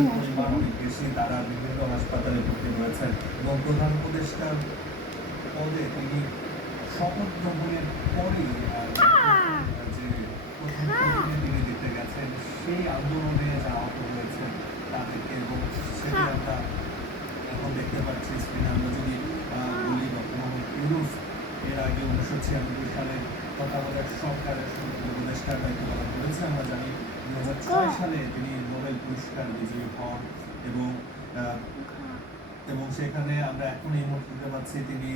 আহতের পরিমাণ অনেক বেশি। তারা বিভিন্ন হাসপাতালে ভর্তি রয়েছেন এবং প্রধান উপদেষ্টার পদে তিনি শপথ গ্রহণের পরেই যে প্রথম তিনি দিতে গেছেন সেই আন্দোলনে যারা আহত হয়েছেন তাদেরকে, এবং সেটি আমরা এখন দেখতে পাচ্ছি স্ক্রিনে। আমরা যদি বলি ডক্টর মোহাম্মদ ইউনূস এর আগে 1996 সালে তত্ত্বাবধায়ক সরকারের উপদেষ্টার দায়িত্ব পালন করেছে। আমরা জানি 2006 সালে তিনি নোবেল পুরস্কার বিজয়ী হন এবং এবং সেখানে আমরা এখন এই মুহূর্তে দেখতে পাচ্ছি তিনি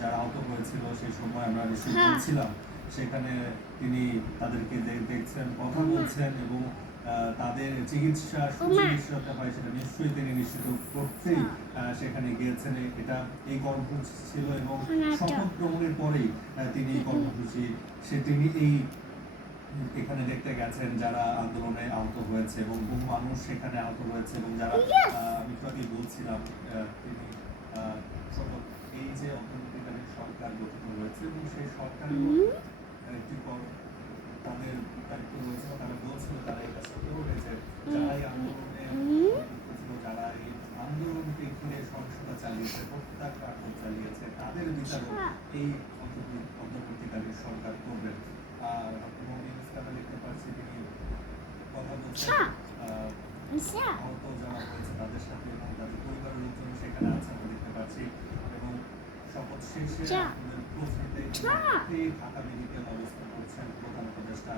যারা আহত হয়েছিল সেই সময় আমরা রিসিভ করছিলাম, সেখানে তিনি তাদেরকে দেখছেন, কথা বলছেন এবং তাদের চিকিৎসা সুচিকিৎসা হয় সেটা নিশ্চয়ই তিনি নিশ্চিত করতেই সেখানে গিয়েছেন। এটা এই কর্মসূচি ছিল এবং শপথ গ্রহণের পরেই তিনি কর্মসূচি তিনি এই এখানে দেখতে গেছেন যারা আন্দোলনে আহত হয়েছে এবং বহু মানুষ সেখানে আহত হয়েছে এবং যারা আমি তো আগে বলছিলাম তিনি এই যে অন্তর্বর্তীকালীন সরকার গঠিত হয়েছে এবং সেই সরকারের একটি তাদের দায়িত্ব রয়েছে, তারা বলছিল তারা এই কাজটা করবে যে যারা এই আন্দোলনে যারা এই আন্দোলনকে ঘিরে সহিংসতা চালিয়েছে, হত্যাকাণ্ড চালিয়েছে, তাদের বিচার এই অন্তর্বর্তীকালীন সরকার করবেন। ডক্টর মোহাম্মদ ইউনূস দেখতে পাচ্ছি তিনি কথা বলছেন আহত যারা হয়েছে তাদের সাথে এবং তাদের পরিবারের লোকজন সেখানে আছে আমরা দেখতে পাচ্ছি। এবং শপথ শেষে ঢাকা মেডিকেল অবস্থান করছেন প্রধান উপদেষ্টা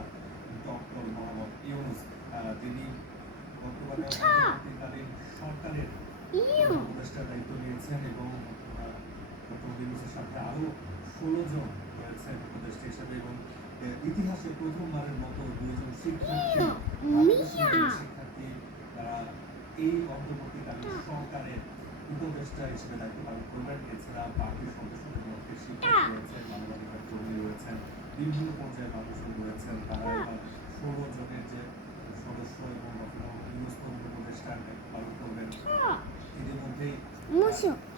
ডক্টর মোহাম্মদ ইউনূস। তিনি বর্তমানে অন্তর্বর্তীকালীন সরকারের উপদেষ্টার দায়িত্ব নিয়েছেন এবং ডক্টর ইউনূসের সাথে আরো 16 জন রয়েছেন উপদেষ্টা হিসেবে এবং ইতিহাসে প্রথমবারের মতো 2 জন শিক্ষার্থী তারা এই অন্তর্বর্তীকালীন সরকারের উপদেষ্টা হিসেবে দায়িত্ব পালন করবেন। এছাড়া পার্টির সদস্যদের মধ্যে শিক্ষক রয়েছেন, মানবাধিকার কর্মী রয়েছেন, বিভিন্ন পর্যায়ের মানুষজন রয়েছেন। তারা 16 জনের যে সদস্য এবং ডক্টর মোহাম্মদ ইউনূস উপদেষ্টার দায়িত্ব পালন করবেন। ইতিমধ্যেই